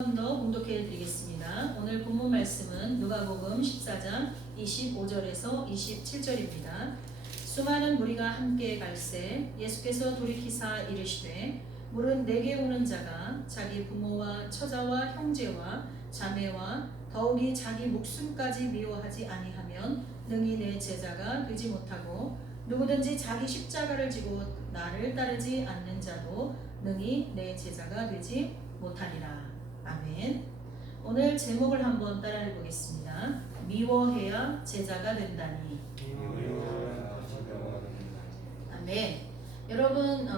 한 번 더 봉독해 드리겠습니다. 오늘 본문 말씀은 누가복음 14장 25절에서 27절입니다. 수많은 무리가 함께 갈새 예수께서 돌이키사 이르시되 물은 내게 오는 자가 자기 부모와 처자와 형제와 자매와 더욱이 자기 목숨까지 미워하지 아니하면 능히 내 제자가 되지 못하고 누구든지 자기 십자가를 지고 나를 따르지 않는 자도 능히 내 제자가 되지 못하리라. 아멘. 오늘 제목을 한번 따라해 보겠습니다. 미워해야 제자가 된다니. 아멘. 여러분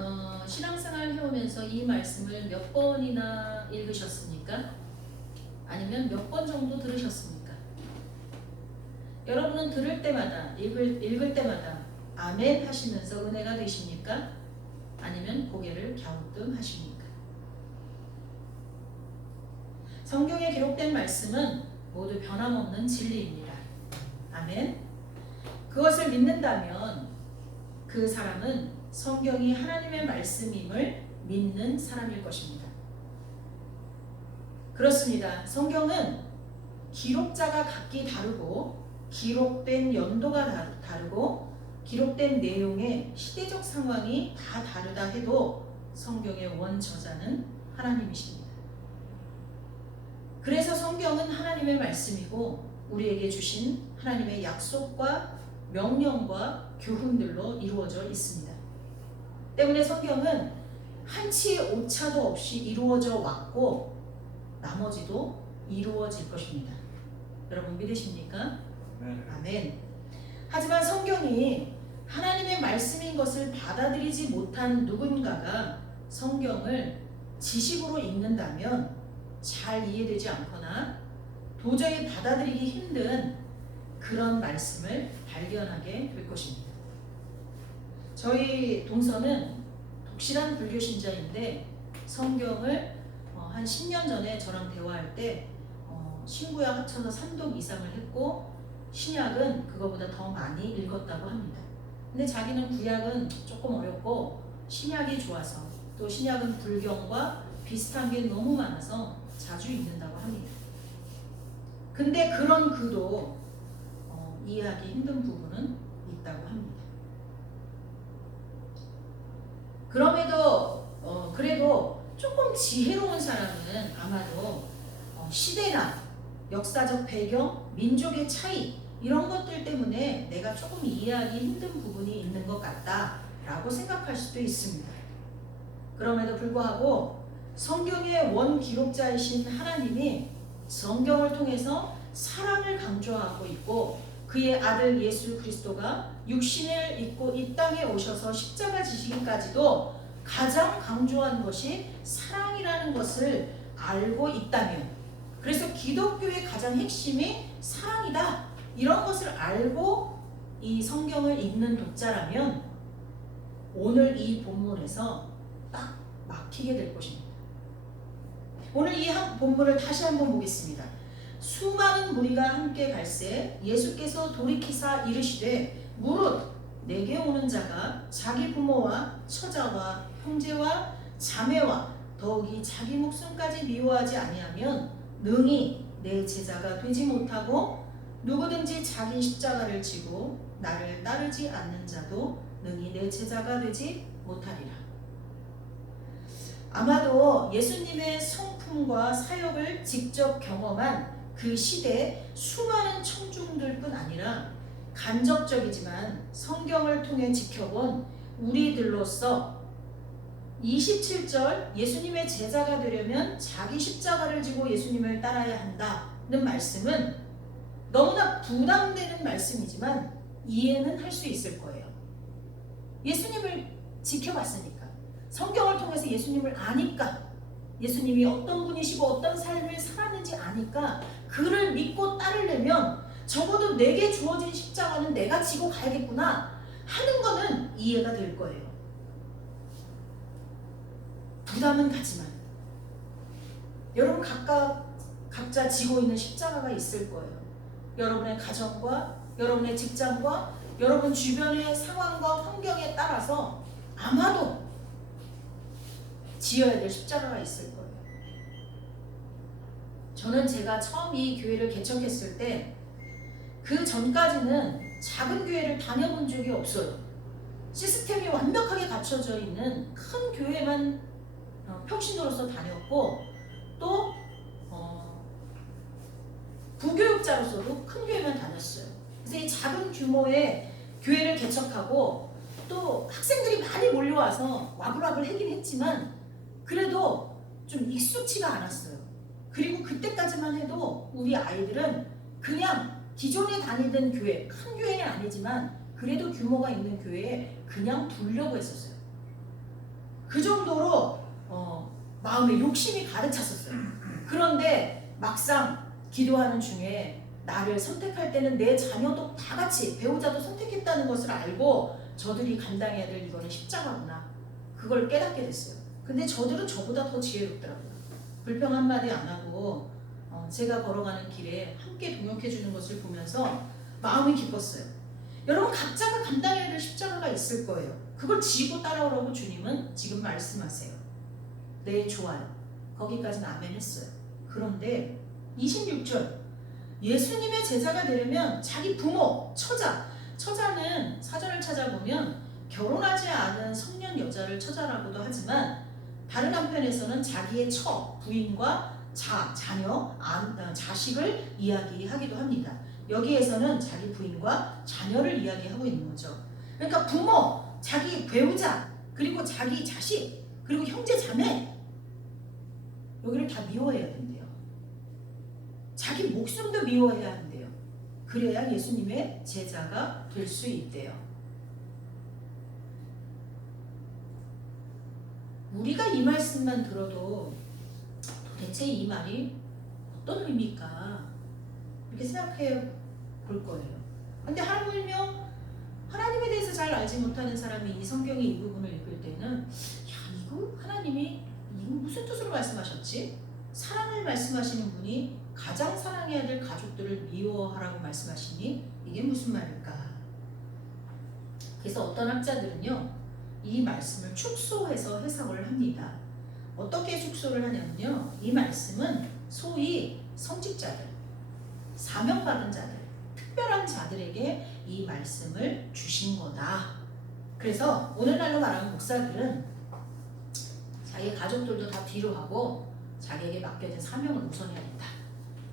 신앙생활 해오면서 이 말씀을 몇 번이나 읽으셨습니까? 아니면 몇 번 정도 들으셨습니까? 여러분은 들을 때마다 읽을 때마다 아멘 하시면서 은혜가 되십니까? 아니면 고개를 갸우뚱하십니까? 성경에 기록된 말씀은 모두 변함없는 진리입니다. 아멘. 그것을 믿는다면 그 사람은 성경이 하나님의 말씀임을 믿는 사람일 것입니다. 그렇습니다. 성경은 기록자가 각기 다르고 기록된 연도가 다르고 기록된 내용의 시대적 상황이 다 다르다 해도 성경의 원저자는 하나님이십니다. 그래서 성경은 하나님의 말씀이고 우리에게 주신 하나님의 약속과 명령과 교훈들로 이루어져 있습니다. 때문에 성경은 한치의 오차도 없이 이루어져 왔고 나머지도 이루어질 것입니다. 여러분 믿으십니까? 아멘. 하지만 성경이 하나님의 말씀인 것을 받아들이지 못한 누군가가 성경을 지식으로 읽는다면 잘 이해되지 않거나 도저히 받아들이기 힘든 그런 말씀을 발견하게 될 것입니다. 저희 동서는 독실한 불교 신자인데 성경을 한 10년 전에 저랑 대화할 때 신구약 합쳐서 3독 이상을 했고 신약은 그거보다 더 많이 읽었다고 합니다. 근데 자기는 구약은 조금 어렵고 신약이 좋아서 또 신약은 불경과 비슷한 게 너무 많아서 자주 읽는다고 합니다. 근데 그런 그도 이해하기 힘든 부분은 있다고 합니다. 그래도 조금 지혜로운 사람은 아마도 시대나 역사적 배경, 민족의 차이 이런 것들 때문에 내가 조금 이해하기 힘든 부분이 있는 것 같다라고 생각할 수도 있습니다. 그럼에도 불구하고 성경의 원 기록자이신 하나님이 성경을 통해서 사랑을 강조하고 있고 그의 아들 예수 그리스도가 육신을 입고 이 땅에 오셔서 십자가 지시기까지도 가장 강조한 것이 사랑이라는 것을 알고 있다면, 그래서 기독교의 가장 핵심이 사랑이다 이런 것을 알고 이 성경을 읽는 독자라면 오늘 이 본문에서 딱 막히게 될 것입니다. 오늘 이 본문을 다시 한번 보겠습니다. 수많은 무리가 함께 갈새 예수께서 돌이키사 이르시되 무릇 내게 오는 자가 자기 부모와 처자와 형제와 자매와 더욱이 자기 목숨까지 미워하지 아니하면 능히 내 제자가 되지 못하고 누구든지 자기 십자가를 지고 나를 따르지 않는 자도 능히 내 제자가 되지 못하리라. 아마도 예수님의 성품과 사역을 직접 경험한 그 시대 수많은 청중들뿐 아니라 간접적이지만 성경을 통해 지켜본 우리들로서 27절 예수님의 제자가 되려면 자기 십자가를 지고 예수님을 따라야 한다는 말씀은 너무나 부담되는 말씀이지만 이해는 할 수 있을 거예요. 예수님을 지켜봤으니까, 성경을 통해서 예수님을 아니까, 예수님이 어떤 분이시고 어떤 삶을 살았는지 아니까 그를 믿고 따르려면 적어도 내게 주어진 십자가는 내가 지고 가야겠구나 하는 거는 이해가 될 거예요. 부담은 가지만 여러분 각자 지고 있는 십자가가 있을 거예요. 여러분의 가정과 여러분의 직장과 여러분 주변의 상황과 환경에 따라서 아마도 지어야 될 십자가가 있을 거예요. 저는 제가 처음 이 교회를 개척했을 때 그 전까지는 작은 교회를 다녀본 적이 없어요. 시스템이 완벽하게 갖춰져 있는 큰 교회만 평신도로서 다녔고, 또 부교육자로서도 큰 교회만 다녔어요. 그래서 이 작은 규모의 교회를 개척하고 또 학생들이 많이 몰려와서 와글와글 하긴 했지만 그래도 좀 익숙치가 않았어요. 그리고 그때까지만 해도 우리 아이들은 그냥 기존에 다니던 교회, 큰 교회는 아니지만 그래도 규모가 있는 교회에 그냥 두려고 했었어요. 그 정도로 마음에 욕심이 가득 찼었어요. 그런데 막상 기도하는 중에 나를 선택할 때는 내 자녀도 다 같이 배우자도 선택했다는 것을 알고 저들이 감당해야 될 이거는 십자가구나, 그걸 깨닫게 됐어요. 근데 저들은 저보다 더 지혜롭더라고요. 불평 한마디 안 하고 제가 걸어가는 길에 함께 동역해 주는 것을 보면서 마음이 기뻤어요. 여러분, 각자가 감당해야 될 십자가가 있을 거예요. 그걸 지고 따라오라고 주님은 지금 말씀하세요. 네, 좋아요. 거기까지는 아멘 했어요. 그런데 26절, 예수님의 제자가 되려면 자기 부모, 처자는 사전을 찾아보면 결혼하지 않은 성년 여자를 처자라고도 하지만 다른 한편에서는 자기의 부인과 자녀, 자식을 이야기하기도 합니다. 여기에서는 자기 부인과 자녀를 이야기하고 있는 거죠. 그러니까 부모, 자기 배우자, 그리고 자기 자식, 그리고 형제 자매, 여기를 다 미워해야 된대요. 자기 목숨도 미워해야 한대요. 그래야 예수님의 제자가 될 수 있대요. 우리가 이 말씀만 들어도 도대체 이 말이 어떤 의미일까 이렇게 생각해 볼 거예요. 근데 하물며 하나님에 대해서 잘 알지 못하는 사람이 이 성경의 이 부분을 읽을 때는 이거 하나님이 이거 무슨 뜻으로 말씀하셨지? 사랑을 말씀하시는 분이 가장 사랑해야 될 가족들을 미워하라고 말씀하시니 이게 무슨 말일까? 그래서 어떤 학자들은요, 이 말씀을 축소해서 해석을 합니다. 어떻게 축소를 하냐면요, 이 말씀은 소위 성직자들, 사명받은 자들, 특별한 자들에게 이 말씀을 주신 거다. 그래서 오늘날로 말하면 목사들은 자기 가족들도 다 뒤로 하고 자기에게 맡겨진 사명을 우선해야겠다.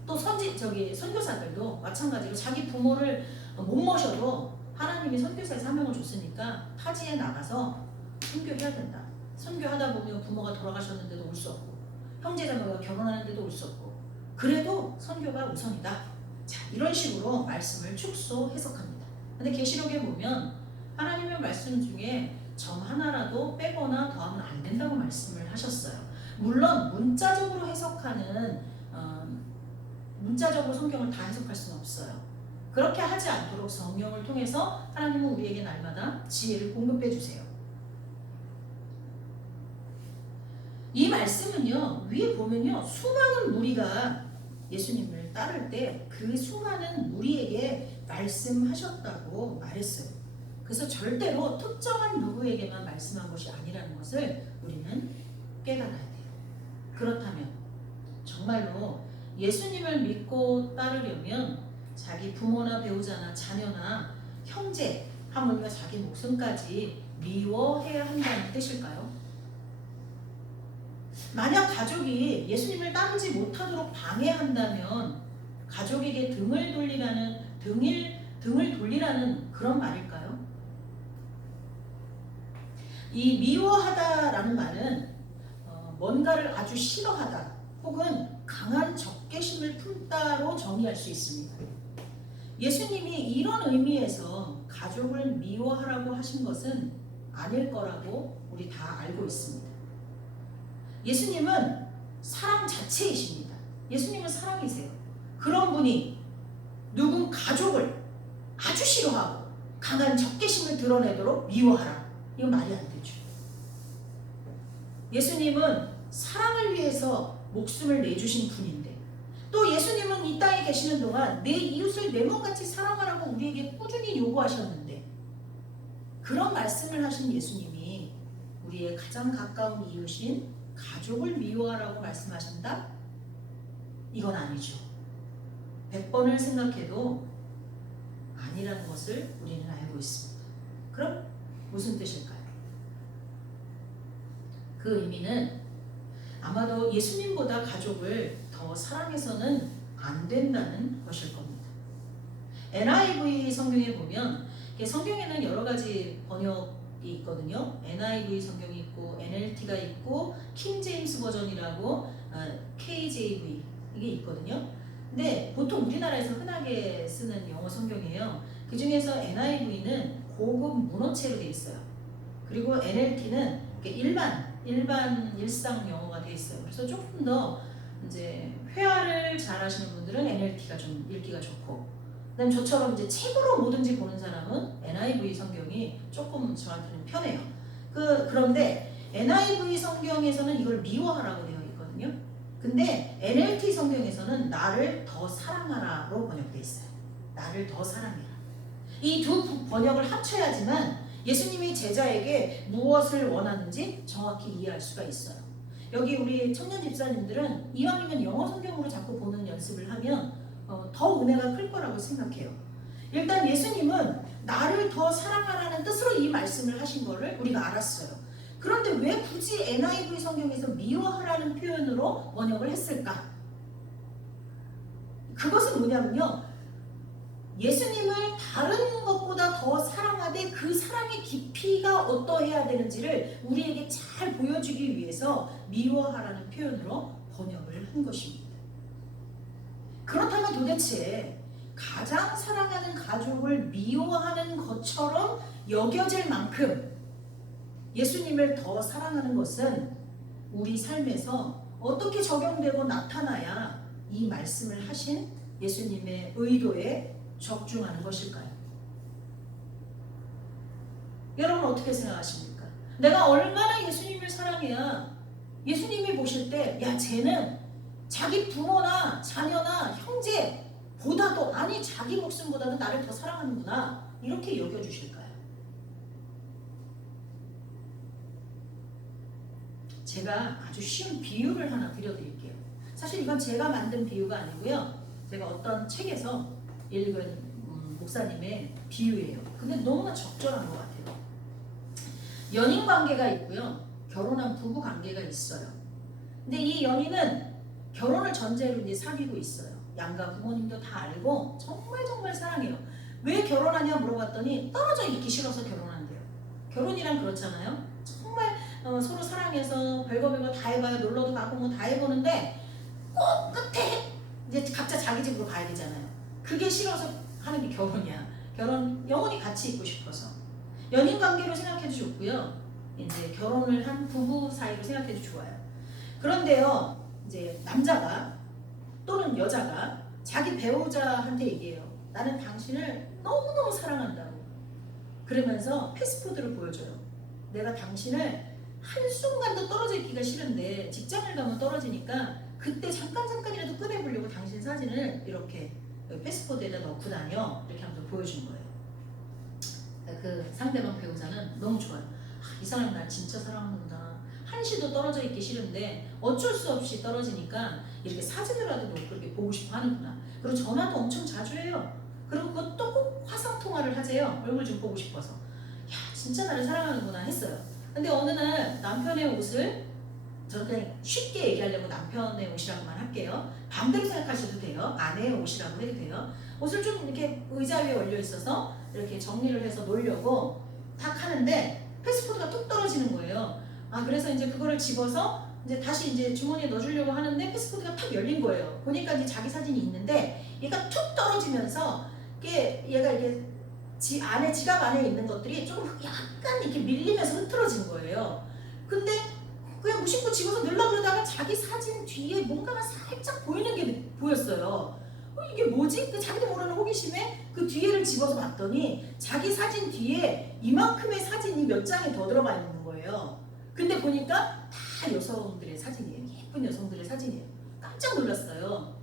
또 선교사들도 마찬가지로 자기 부모를 못 모셔도 하나님이 선교사의 사명을 줬으니까 타지에 나가서 선교해야 된다. 선교하다 보면 부모가 돌아가셨는데도 올 수 없고 형제자매가 결혼하는데도 올 수 없고 그래도 선교가 우선이다. 자, 이런 식으로 말씀을 축소 해석합니다. 근데 계시록에 보면 하나님의 말씀 중에 점 하나라도 빼거나 더하면 안 된다고 말씀을 하셨어요. 물론 문자적으로 해석하는 문자적으로 성경을 다 해석할 수는 없어요. 그렇게 하지 않도록 성령을 통해서 하나님은 우리에게 날마다 지혜를 공급해 주세요. 이 말씀은요, 위에 보면요, 수많은 무리가 예수님을 따를 때 그 수많은 무리에게 말씀하셨다고 말했어요. 그래서 절대로 특정한 누구에게만 말씀한 것이 아니라는 것을 우리는 깨달아야 돼요. 그렇다면 정말로 예수님을 믿고 따르려면 자기 부모나 배우자나 자녀나 형제, 하물며 자기 목숨까지 미워해야 한다는 뜻일까요? 만약 가족이 예수님을 따르지 못하도록 방해한다면 가족에게 등을 돌리라는 그런 말일까요? 이 미워하다라는 말은 뭔가를 아주 싫어하다 혹은 강한 적개심을 품다로 정의할 수 있습니다. 예수님이 이런 의미에서 가족을 미워하라고 하신 것은 아닐 거라고 우리 다 알고 있습니다. 예수님은 사랑 자체이십니다. 예수님은 사랑이세요. 그런 분이 누군 가족을 아주 싫어하고 강한 적개심을 드러내도록 미워하라. 이건 말이 안 되죠. 예수님은 사랑을 위해서 목숨을 내주신 분인데 또 예수님은 이 땅에 계시는 동안 내 이웃을 내 몸같이 사랑하라고 우리에게 꾸준히 요구하셨는데 그런 말씀을 하신 예수님이 우리의 가장 가까운 이웃인 가족을 미워하라고 말씀하신다? 이건 아니죠. 100번을 생각해도 아니라는 것을 우리는 알고 있습니다. 그럼 무슨 뜻일까요? 그 의미는 아마도 예수님보다 가족을 더 사랑해서는 안 된다는 것일 겁니다. NIV 성경에 보면 성경에는 여러 가지 번역이 있거든요. NIV 성경이 있고 NLT가 있고 킹 제임스 버전이라고 KJV 이게 있거든요. 근데 보통 우리나라에서 흔하게 쓰는 영어 성경이에요. 그 중에서 NIV는 고급 문어체로 되어 있어요. 그리고 NLT는 일반 일상 영어가 되어 있어요. 그래서 조금 더 이제 회화를 잘하시는 분들은 NLT가 좀 읽기가 좋고, 그다음 저처럼 이제 책으로 뭐든지 보는 사람은 NIV 성경이 조금 저한테는 편해요. 그런데 NIV 성경에서는 이걸 미워하라고 되어 있거든요. 근데 NLT 성경에서는 나를 더 사랑하라로 번역되어 있어요. 나를 더 사랑해라. 이 두 번역을 합쳐야지만 예수님이 제자에게 무엇을 원하는지 정확히 이해할 수가 있어요. 여기 우리 청년 집사님들은 이왕이면 영어 성경으로 자꾸 보는 연습을 하면 더 은혜가 클 거라고 생각해요. 일단 예수님은 나를 더 사랑하라는 뜻으로 이 말씀을 하신 거를 우리가 알았어요. 그런데 왜 굳이 NIV 성경에서 미워하라는 표현으로 번역을 했을까? 그것은 뭐냐면요, 예수님을 다른 것보다 더 사랑하되 그 사랑의 깊이가 어떠해야 되는지를 우리에게 잘 보여주기 위해서 미워하라는 표현으로 번역을 한 것입니다. 그렇다면 도대체 가장 사랑하는 가족을 미워하는 것처럼 여겨질 만큼 예수님을 더 사랑하는 것은 우리 삶에서 어떻게 적용되고 나타나야 이 말씀을 하신 예수님의 의도에 적중하는 것일까요? 여러분 어떻게 생각하십니까? 내가 얼마나 예수님을 사랑해야 예수님이 보실 때 야, 쟤는 자기 부모나 자녀나 형제보다도, 아니 자기 목숨보다도 나를 더 사랑하는구나, 이렇게 여겨주실까요? 제가 아주 쉬운 비유를 하나 드려드릴게요. 사실 이건 제가 만든 비유가 아니고요, 제가 어떤 책에서 읽은 목사님의 비유예요. 근데 너무나 적절한 것 같아요. 연인 관계가 있고요, 결혼한 부부 관계가 있어요. 근데 이 연인은 결혼을 전제로 이제 사귀고 있어요. 양가 부모님도 다 알고 정말 사랑해요. 왜 결혼하냐 물어봤더니 떨어져 있기 싫어서 결혼한대요. 결혼이란 그렇잖아요. 정말 서로 사랑해서 별거 다 해봐요. 놀러도 가고 뭐 다 해보는데 꼭 끝에 이제 각자 자기 집으로 가야 되잖아요. 그게 싫어서 하는 게 결혼이야. 결혼 영원히 같이 있고 싶어서. 연인 관계로 생각해도 좋고요, 이제 결혼을 한 부부 사이로 생각해도 좋아요. 그런데요, 이제 남자가 또는 여자가 자기 배우자한테 얘기해요. 나는 당신을 너무너무 사랑한다고. 그러면서 패스포드를 보여줘요. 내가 당신을 한순간도 떨어져 있기가 싫은데 직장을 가면 떨어지니까 그때 잠깐이라도 꺼내보려고 당신 사진을 이렇게 패스포드에다 넣고 다녀, 이렇게 하면서 보여준 거예요. 그 상대방 배우자는 너무 좋아요. 이 사람 날 진짜 사랑하는구나. 한시도 떨어져 있기 싫은데 어쩔 수 없이 떨어지니까 이렇게 사진이라도 놓고 이렇게 보고 싶어 하는구나. 그리고 전화도 엄청 자주 해요. 그리고 그것도 꼭 화상통화를 하재요. 얼굴 좀 보고 싶어서. 야, 진짜 나를 사랑하는구나 했어요. 근데 어느 날 남편의 옷을, 저는 그냥 쉽게 얘기하려고 남편의 옷이라고만 할게요. 반대로 생각하셔도 돼요. 아내의 옷이라고 해도 돼요. 옷을 좀 이렇게 의자 위에 올려 있어서 이렇게 정리를 해서 놓으려고 탁 하는데 패스포드가 뚝 떨어지는 거예요. 그래서 이제 그거를 집어서 이제 다시 이제 주머니에 넣어주려고 하는데 패스포드가 탁 열린 거예요. 보니까 이제 자기 사진이 있는데 얘가 툭 떨어지면서 얘가 이렇게 지갑 안에 있는 것들이 좀 약간 이렇게 밀리면서 흐트러진 거예요. 근데 그냥 무심코 집어서 넣으려고 그러다가 자기 사진 뒤에 뭔가가 살짝 보이는 게 보였어요. 이게 뭐지? 자기도 모르는 호기심에 그 뒤에를 집어서 봤더니 자기 사진 뒤에 이만큼의 사진이 몇 장이 더 들어가 있는 거예요. 근데 보니까 다 여성들의 사진이에요. 예쁜 여성들의 사진이에요. 깜짝 놀랐어요.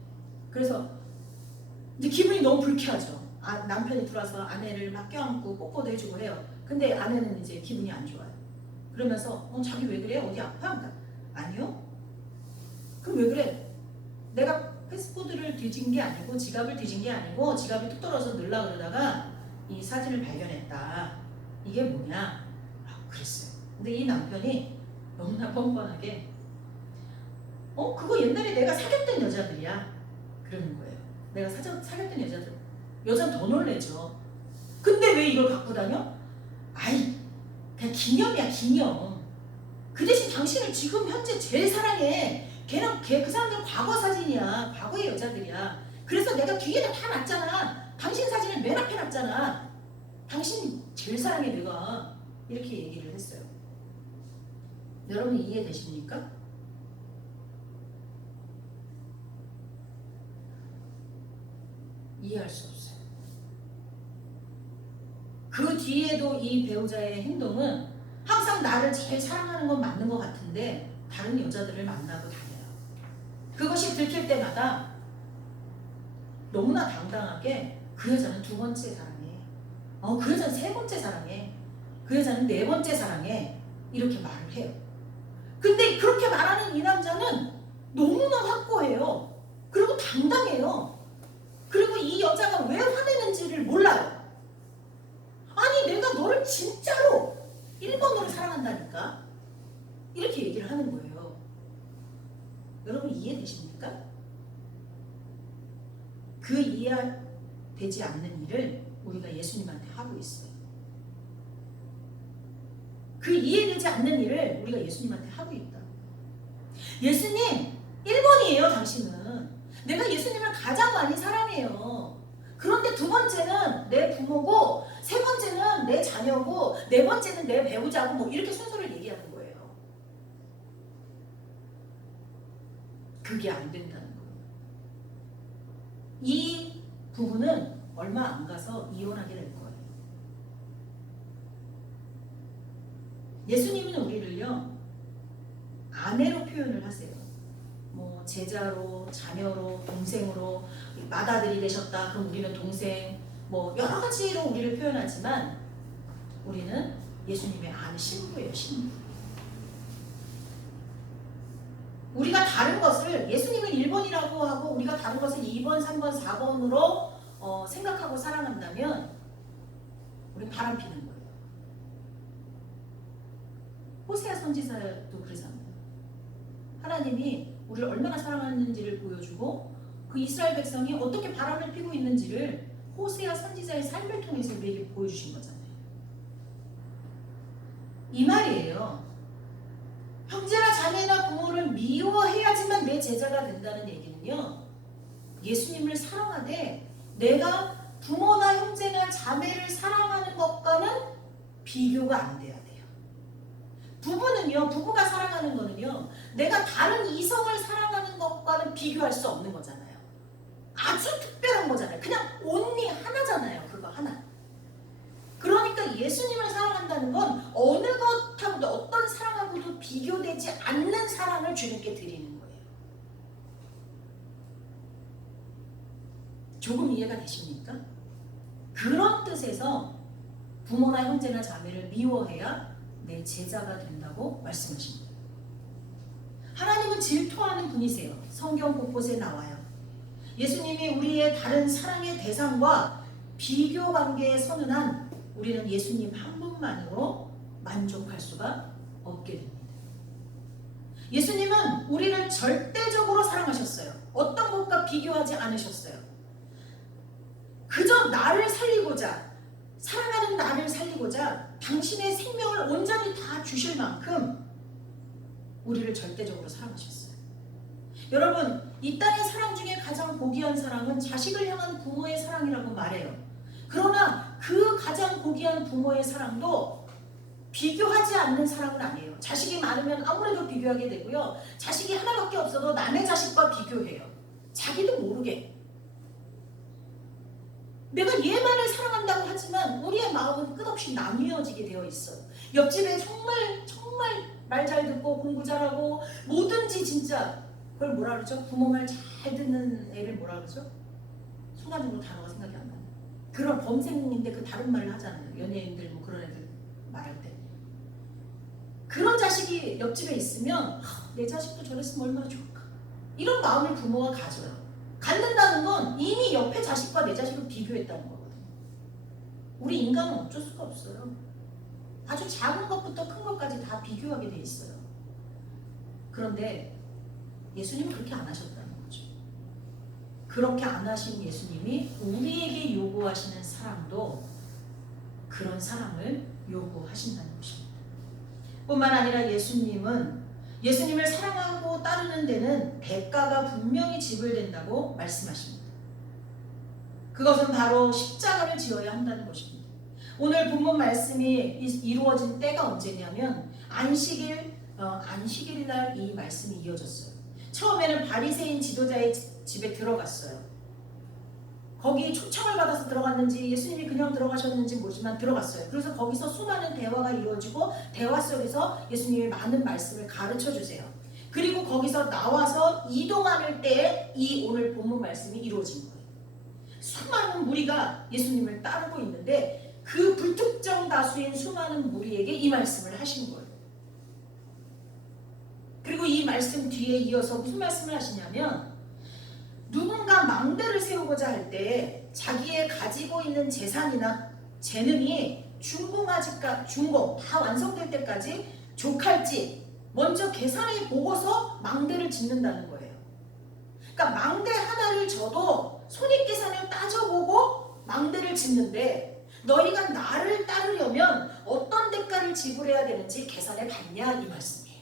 그래서 이제 기분이 너무 불쾌하죠. 남편이 들어와서 아내를 막 껴안고 뽀뽀도 해주고 해요. 근데 아내는 이제 기분이 안 좋아요. 그러면서 자기 왜 그래? 어디 아파? 그러니까, 아니요. 그럼 왜 그래? 내가 패스코드를 뒤진 게 아니고 지갑을 뒤진 게 아니고 지갑이 뚝 떨어져서 넣으려고 그러다가 이 사진을 발견했다. 이게 뭐냐? 그랬어요. 근데 이 남편이 너무나 뻔뻔하게 그거 옛날에 내가 사귀었던 여자들이야. 그러는 거예요. 내가 사귀었던 여자들. 여자는 더 놀래죠. 근데 왜 이걸 갖고 다녀? 아이, 그냥 기념이야, 기념. 그 대신 당신을 지금 현재 제일 사랑해. 그 사람들은 과거 사진이야. 과거의 여자들이야. 그래서 내가 뒤에다 다 놨잖아. 당신 사진을 맨 앞에 놨잖아. 당신 제일 사랑해, 내가. 이렇게 얘기를 했어요. 여러분 이해되십니까? 이해할 수 없어요. 그 뒤에도 이 배우자의 행동은 항상 나를 제일 사랑하는 건 맞는 것 같은데 다른 여자들을 만나고 다녀요. 그것이 들킬 때마다 너무나 당당하게 그 여자는 두 번째 사랑해. 그 여자는 세 번째 사랑해. 그 여자는 네 번째 사랑해. 이렇게 말을 해요. 근데 그렇게 말하는 이 남자는 너무나 확고해요. 그리고 당당해요. 그리고 이 여자가 왜 화내는지를 몰라요. 아니 내가 너를 진짜로 1번으로 사랑한다니까. 이렇게 얘기를 하는 거예요. 여러분 이해되십니까? 그 이해되지 않는 일을 우리가 예수님한테 하고 있어요. 그 이해되지 않는 일을 우리가 예수님한테 하고 있다. 예수님 1번이에요 당신은. 내가 예수님을 가장 많이 사랑해요. 그런데 두 번째는 내 부모고 세 번째는 내 자녀고 네 번째는 내 배우자고 뭐 이렇게 순서를 얘기하는 거예요. 그게 안 된다는 거예요. 이 부부는 얼마 안 가서 이혼하게 될 거예요. 예수님은 우리를요 아내로 표현을 하세요. 뭐 제자로, 자녀로, 동생으로, 맏아들이 되셨다. 그럼 우리는 동생, 뭐 여러 가지로 우리를 표현하지만 우리는 예수님의 아내 신부예요, 신부. 우리가 다른 것을 예수님은 1번이라고 하고 우리가 다른 것을 2번, 3번, 4번으로 생각하고 사랑한다면 우리는 바람피는 거예요. 호세아 선지자도 그러잖아요. 하나님이 우리를 얼마나 사랑하는지를 보여주고 그 이스라엘 백성이 어떻게 바람을 피고 있는지를 호세아 선지자의 삶을 통해서 우리에게 보여주신 거잖아요. 이 말이에요. 형제나 자매나 부모를 미워해야지만 내 제자가 된다는 얘기는요. 예수님을 사랑하되 내가 부모나 형제나 자매를 사랑하는 것과는 비교가 안 돼야 돼요. 부부는요, 부부가 사랑하는 거는요, 내가 다른 이성을 사랑하는 것과는 비교할 수 없는 거잖아요. 아주 특별한 거잖아요. 그냥 온리 하나잖아요. 그거 하나. 그러니까 예수님을 사랑한다는 건 어느 것하고도 어떤 사랑하고도 비교되지 않는 사랑을 주님께 드리는 거예요. 조금 이해가 되십니까? 그런 뜻에서 부모나 형제나 자매를 미워해야 내 제자가 된다고 말씀하십니다. 하나님은 질투하는 분이세요. 성경 곳곳에 나와요. 예수님이 우리의 다른 사랑의 대상과 비교 관계에 서는 한 우리는 예수님 한 분만으로 만족할 수가 없게 됩니다. 예수님은 우리를 절대적으로 사랑하셨어요. 어떤 것과 비교하지 않으셨어요. 그저 나를 살리고자, 사랑하는 나를 살리고자 당신의 생명을 온전히 다 주실 만큼 우리를 절대적으로 사랑하셨어요. 여러분, 이 땅의 사랑 중에 가장 고귀한 사랑은 자식을 향한 부모의 사랑이라고 말해요. 그러나 그 가장 고귀한 부모의 사랑도 비교하지 않는 사랑은 아니에요. 자식이 많으면 아무래도 비교하게 되고요. 자식이 하나밖에 없어도 남의 자식과 비교해요. 자기도 모르게. 내가 얘만을 사랑한다고 하지만 우리의 마음은 끝없이 나뉘어지게 되어 있어요. 옆집에 정말 말 잘 듣고 공부 잘하고 뭐든지 진짜 그걸 뭐라 그러죠? 부모 말 잘 듣는 애를 뭐라 그러죠? 순간적으로 단어가 생각이 안 나요. 그런 범생인데 그 다른 말을 하잖아요. 연예인들 뭐 그런 애들 말할 때. 그런 자식이 옆집에 있으면 내 자식도 저랬으면 얼마나 좋을까. 이런 마음을 부모가 가져요. 낳는다는 건 이미 옆에 자식과 내 자식을 비교했다는 거거든요. 우리 인간은 어쩔 수가 없어요. 아주 작은 것부터 큰 것까지 다 비교하게 돼 있어요. 그런데 예수님은 그렇게 안 하셨다는 거죠. 그렇게 안 하신 예수님이 우리에게 요구하시는 사랑도 그런 사랑을 요구하신다는 것입니다. 뿐만 아니라 예수님을 사랑하고 따르는 데는 대가가 분명히 지불된다고 말씀하십니다. 그것은 바로 십자가를 지어야 한다는 것입니다. 오늘 본문 말씀이 이루어진 때가 언제냐면 안식일 날 이 말씀이 이어졌어요. 처음에는 바리새인 지도자의 집에 들어갔어요. 거기 초청을 받아서 들어갔는지 예수님이 그냥 들어가셨는지 모르지만 들어갔어요. 그래서 거기서 수많은 대화가 이루어지고 대화 속에서 예수님이 많은 말씀을 가르쳐 주세요. 그리고 거기서 나와서 이동하는 때에 이 오늘 본문 말씀이 이루어진 거예요. 수많은 무리가 예수님을 따르고 있는데 그 불특정 다수인 수많은 무리에게 이 말씀을 하신 거예요. 그리고 이 말씀 뒤에 이어서 무슨 말씀을 하시냐면 누군가 망대를 세우고자 할 때 자기의 가지고 있는 재산이나 재능이 준공 다 완성될 때까지 족할지 먼저 계산해 보고서 망대를 짓는다는 거예요. 그러니까 망대 하나를 져도 손익계산을 따져보고 망대를 짓는데 너희가 나를 따르려면 어떤 대가를 지불해야 되는지 계산해 봤냐 이 말씀이에요.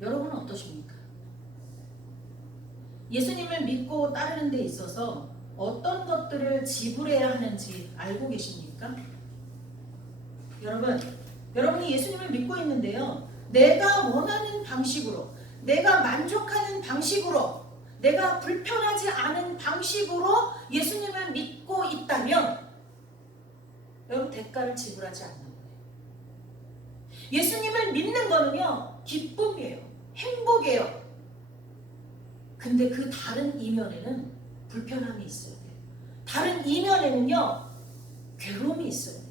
여러분은 어떠십니까? 예수님을 믿고 따르는 데 있어서 어떤 것들을 지불해야 하는지 알고 계십니까? 여러분이 예수님을 믿고 있는데요. 내가 원하는 방식으로, 내가 만족하는 방식으로, 내가 불편하지 않은 방식으로 예수님을 믿고 있다면 여러분 대가를 지불하지 않는 거예요. 예수님을 믿는 거는요. 기쁨이에요. 행복이에요. 근데 그 다른 이면에는 불편함이 있어야 돼요. 다른 이면에는요. 괴로움이 있어요.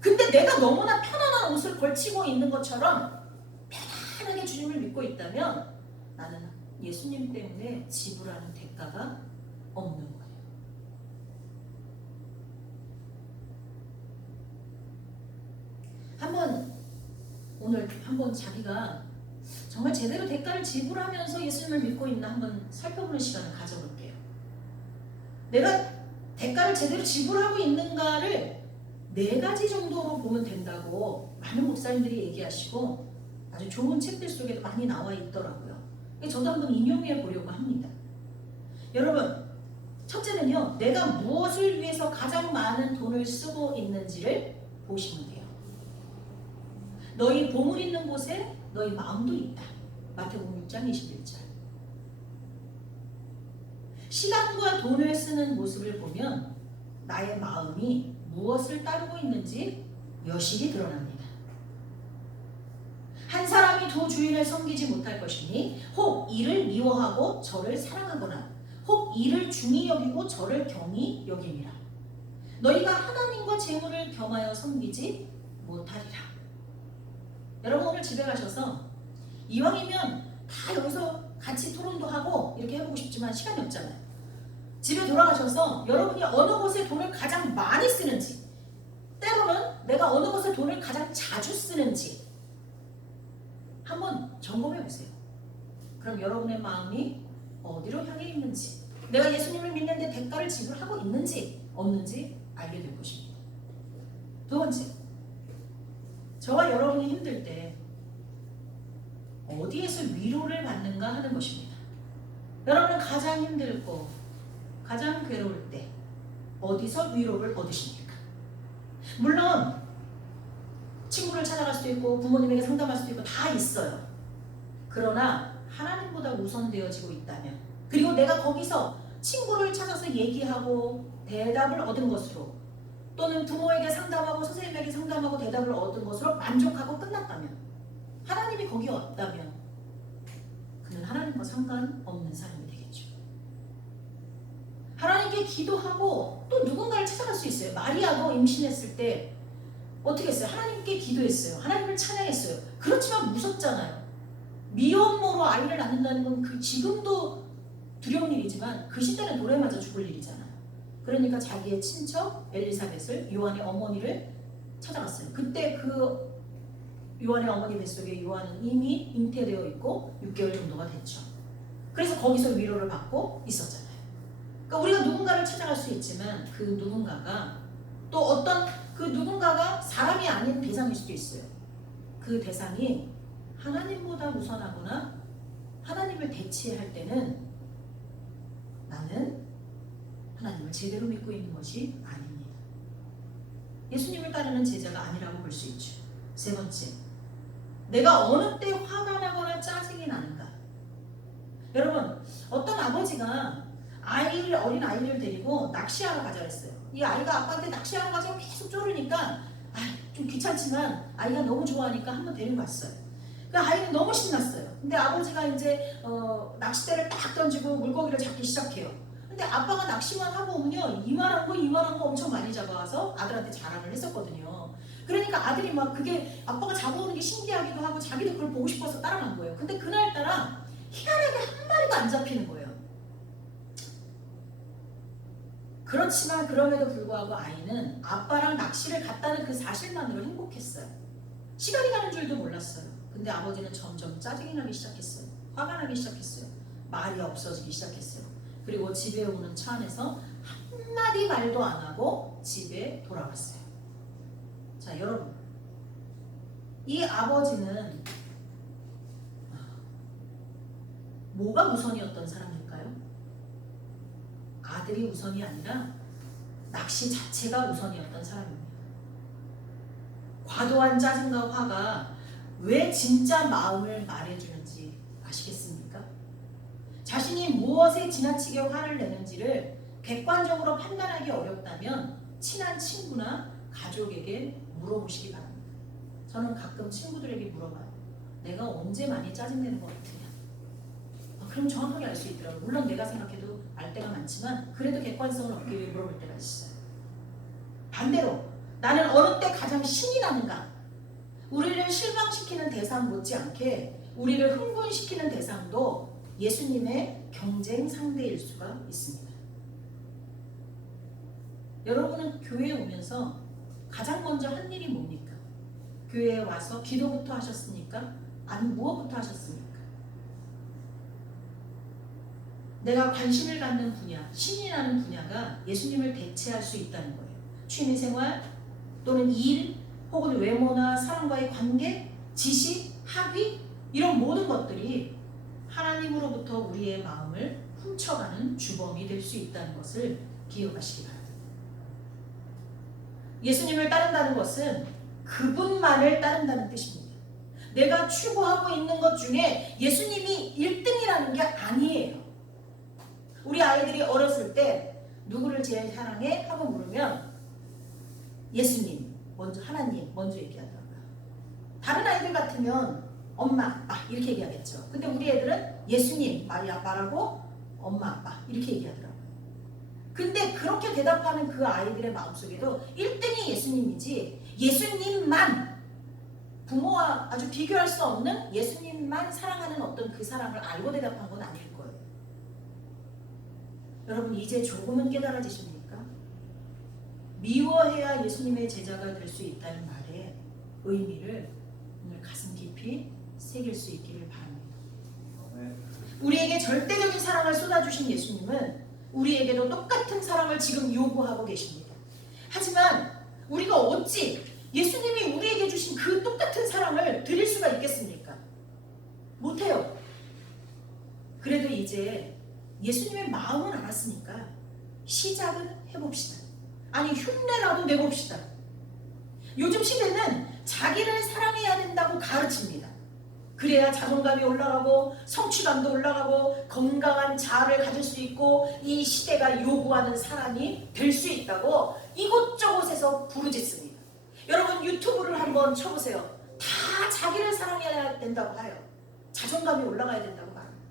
근데 내가 너무나 편안한 옷을 걸치고 있는 것처럼 편안하게 주님을 믿고 있다면 나는 예수님 때문에 지불하는 대가가 없는 거예요. 오늘 한번 자기가 정말 제대로 대가를 지불하면서 예수님을 믿고 있나 한번 살펴보는 시간을 가져볼게요. 내가 대가를 제대로 지불하고 있는가를 4가지 정도로 보면 된다고 많은 목사님들이 얘기하시고 아주 좋은 책들 속에도 많이 나와 있더라고요. 저도 한번 인용해 보려고 합니다. 여러분, 첫째는요. 내가 무엇을 위해서 가장 많은 돈을 쓰고 있는지를 보시면 돼요. 너희 보물 있는 곳에 너희 마음도 있다. 마태복음 6장 21절. 시간과 돈을 쓰는 모습을 보면 나의 마음이 무엇을 따르고 있는지 여실히 드러납니다. 한 사람이 두 주인을 섬기지 못할 것이니 혹 이를 미워하고 저를 사랑하거나 혹 이를 중히 여기고 저를 경히 여김이라. 너희가 하나님과 재물을 겸하여 섬기지 못하리라. 여러분 오늘 집에 가셔서 이왕이면 다 여기서 같이 토론도 하고 이렇게 해보고 싶지만 시간이 없잖아요. 집에 돌아가셔서 여러분이 어느 곳에 돈을 가장 많이 쓰는지, 때로는 내가 어느 곳에 돈을 가장 자주 쓰는지 한번 점검해 보세요. 그럼 여러분의 마음이 어디로 향해 있는지, 내가 예수님을 믿는데 대가를 지불하고 있는지 없는지 알게 될 것입니다. 두 번째, 저와 여러분이 힘들 때 어디에서 위로를 받는가 하는 것입니다. 여러분은 가장 힘들고 가장 괴로울 때 어디서 위로를 얻으십니까? 물론 친구를 찾아갈 수도 있고 부모님에게 상담할 수도 있고 다 있어요. 그러나 하나님보다 우선되어지고 있다면, 그리고 내가 거기서 친구를 찾아서 얘기하고 대답을 얻은 것으로, 또는 부모에게 상담하고 선생님에게 상담하고 대답을 얻은 것으로 만족하고 끝났다면, 하나님이 거기에 없다면 그는 하나님과 상관없는 사람이 되겠죠. 하나님께 기도하고 또 누군가를 찾아갈 수 있어요. 마리아도 임신했을 때 어떻게 했어요? 하나님께 기도했어요. 하나님을 찬양했어요. 그렇지만 무섭잖아요. 미혼모로 아이를 낳는다는 건 그 지금도 두려운 일이지만 그 시대는 돌에 맞아 죽을 일이잖아요. 그러니까 자기의 친척 엘리사벳을 요한의 어머니를 찾아갔어요. 그때 그 요한의 어머니 뱃속에 요한은 이미 잉태되어 있고 6개월 정도가 됐죠. 그래서 거기서 위로를 받고 있었잖아요. 그러니까 우리가 누군가를 찾아갈 수 있지만 그 누군가가 또 어떤 그 누군가가 사람이 아닌 대상일 수도 있어요. 그 대상이 하나님보다 우선하거나 하나님을 대체할 때는 나는 하나님을 제대로 믿고 있는 것이 아닙니다. 예수님을 따르는 제자가 아니라고 볼 수 있죠. 세 번째, 내가 어느 때 화가 나거나 짜증이 나는가. 여러분, 어떤 아버지가 어린 아이를 데리고 낚시하러 가자 했어요. 이 아이가 아빠한테 낚시하러 가자고 계속 쪼르니까 좀 귀찮지만 아이가 너무 좋아하니까 한번 데리고 갔어요. 그 아이는 너무 신났어요. 근데 아버지가 이제 낚싯대를 딱 던지고 물고기를 잡기 시작해요. 근데 아빠가 낚시만 하고 오면요, 이만한 거 엄청 많이 잡아와서 아들한테 자랑을 했었거든요. 그러니까 아들이 막 그게 아빠가 잡아오는 게 신기하기도 하고 자기도 그걸 보고 싶어서 따라간 거예요. 근데 그날따라 희한하게 한 마리도 안 잡히는 거예요. 그렇지만 그럼에도 불구하고 아이는 아빠랑 낚시를 갔다는 그 사실만으로 행복했어요. 시간이 가는 줄도 몰랐어요. 근데 아버지는 점점 짜증이 나기 시작했어요. 화가 나기 시작했어요. 말이 없어지기 시작했어요. 그리고 집에 오는 차 안에서 한마디 말도 안 하고 집에 돌아갔어요. 자, 여러분, 이 아버지는 뭐가 우선이었던 사람일까요? 아들이 우선이 아니라 낚시 자체가 우선이었던 사람입니다. 과도한 짜증과 화가 왜 진짜 마음을 말해주는지 아시겠습니까? 자신이 무엇에 지나치게 화를 내는지를 객관적으로 판단하기 어렵다면 친한 친구나 가족에게 물어보시기 바랍니다. 저는 가끔 친구들에게 물어봐요. 내가 언제 많이 짜증내는 것 같으냐? 그럼 정확하게 알 수 있더라고요. 물론 내가 생각해도 알 때가 많지만 그래도 객관성을 얻기 위해 물어볼 때가 있어요. 반대로 나는 어느 때 가장 신이 나는가? 우리를 실망시키는 대상 못지않게 우리를 흥분시키는 대상도 예수님의 경쟁 상대일 수가 있습니다. 여러분은 교회에 오면서 가장 먼저 한 일이 뭡니까? 교회에 와서 기도부터 하셨습니까? 아니면 무엇부터 하셨습니까? 내가 관심을 갖는 분야, 신이 나는 분야가 예수님을 대체할 수 있다는 거예요. 취미생활 또는 일 혹은 외모나 사람과의 관계, 지식, 학위 이런 모든 것들이 하나님으로부터 우리의 마음을 훔쳐가는 주범이 될 수 있다는 것을 기억하시기 바랍니다. 예수님을 따른다는 것은 그분만을 따른다는 뜻입니다. 내가 추구하고 있는 것 중에 예수님이 1등이라는 게 아니에요. 우리 아이들이 어렸을 때 누구를 제일 사랑해? 하고 물으면 예수님, 먼저 하나님 먼저 얘기하더라고요. 다른 아이들 같으면 엄마, 아빠 이렇게 얘기하겠죠. 근데 우리 애들은 예수님 말하고 엄마, 아빠 이렇게 얘기하더라고요. 근데 그렇게 대답하는 그 아이들의 마음속에도 1등이 예수님이지 예수님만 부모와 아주 비교할 수 없는 예수님만 사랑하는 어떤 그 사랑을 알고 대답한 건 아닐 거예요. 여러분 이제 조금은 깨달아지십니까? 미워해야 예수님의 제자가 될 수 있다는 말의 의미를 오늘 가슴 깊이 새길 수 있기를 바랍니다. 우리에게 절대적인 사랑을 쏟아주신 예수님은 우리에게도 똑같은 사랑을 지금 요구하고 계십니다. 하지만 우리가 어찌 예수님이 우리에게 주신 그 똑같은 사랑을 드릴 수가 있겠습니까? 못해요. 그래도 이제 예수님의 마음은 알았으니까 시작은 해봅시다. 아니 흉내라도 내봅시다. 요즘 시대는 자기를 사랑해야 된다고 가르칩니다. 그래야 자존감이 올라가고 성취감도 올라가고 건강한 자아를 가질 수 있고 이 시대가 요구하는 사람이 될 수 있다고 이곳저곳에서 부르짖습니다. 여러분 유튜브를 한번 쳐보세요. 다 자기를 사랑해야 된다고 해요. 자존감이 올라가야 된다고 말합니다.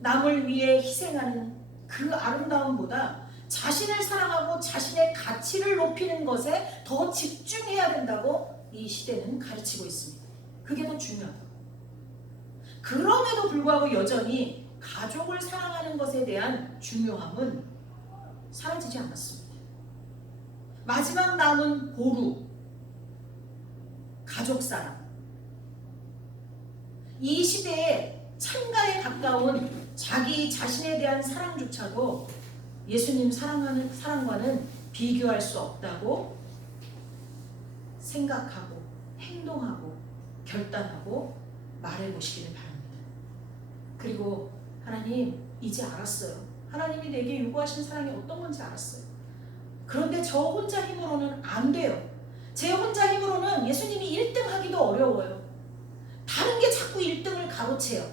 남을 위해 희생하는 그 아름다움보다 자신을 사랑하고 자신의 가치를 높이는 것에 더 집중해야 된다고 이 시대는 가르치고 있습니다. 그게 더 중요하다고. 그럼에도 불구하고 여전히 가족을 사랑하는 것에 대한 중요함은 사라지지 않았습니다. 마지막 남은 보루, 가족 사랑. 이 시대에 창가에 가까운 자기 자신에 대한 사랑조차도 예수님 사랑하는 사랑과는 비교할 수 없다고 생각하고 행동하고 결단하고 말해보시기를 바랍니다. 그리고 하나님, 이제 알았어요. 하나님이 내게 요구하시는 사랑이 어떤 건지 알았어요. 그런데 저 혼자 힘으로는 안 돼요. 제 혼자 힘으로는 예수님이 1등 하기도 어려워요. 다른 게 자꾸 1등을 가로채요.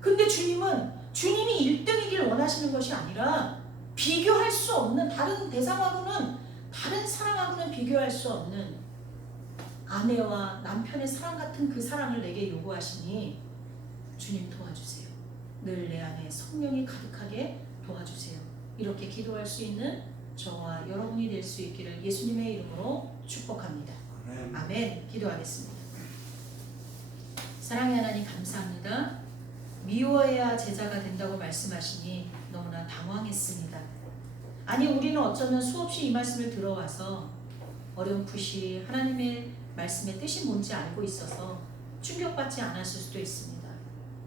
근데 주님이 1등이길 원하시는 것이 아니라 비교할 수 없는, 다른 대상하고는, 다른 사랑하고는 비교할 수 없는 아내와 남편의 사랑 같은 그 사랑을 내게 요구하시니 주님 도와주세요. 늘 내 안에 성령이 가득하게 도와주세요. 이렇게 기도할 수 있는 저와 여러분이 될 수 있기를 예수님의 이름으로 축복합니다. 아멘. 기도하겠습니다. 사랑의 하나님, 감사합니다. 미워해야 제자가 된다고 말씀하시니 너무나 당황했습니다. 아니, 우리는 어쩌면 수없이 이 말씀을 들어와서 어렴풋이 하나님의 말씀의 뜻이 뭔지 알고 있어서 충격받지 않았을 수도 있습니다.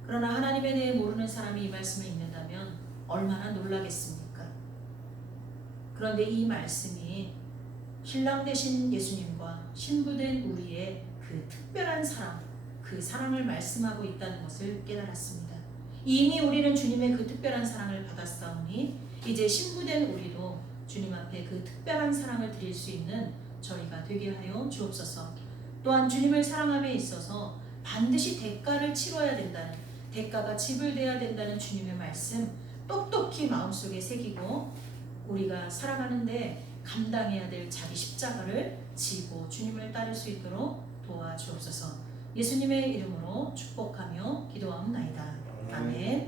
그러나 하나님에 대해 모르는 사람이 이 말씀을 읽는다면 얼마나 놀라겠습니까? 그런데 이 말씀이 신랑 되신 예수님과 신부된 우리의 그 특별한 사랑, 그 사랑을 말씀하고 있다는 것을 깨달았습니다. 이미 우리는 주님의 그 특별한 사랑을 받았사오니 이제 신부된 우리도 주님 앞에 그 특별한 사랑을 드릴 수 있는 저희가 되게 하여 주옵소서. 또한 주님을 사랑함에 있어서 반드시 대가를 치러야 된다는, 대가가 지불돼야 된다는 주님의 말씀 똑똑히 마음속에 새기고 우리가 살아가는데 감당해야 될 자기 십자가를 지고 주님을 따를 수 있도록 도와주옵소서. 예수님의 이름으로 축복하며 기도하옵나이다. 아멘.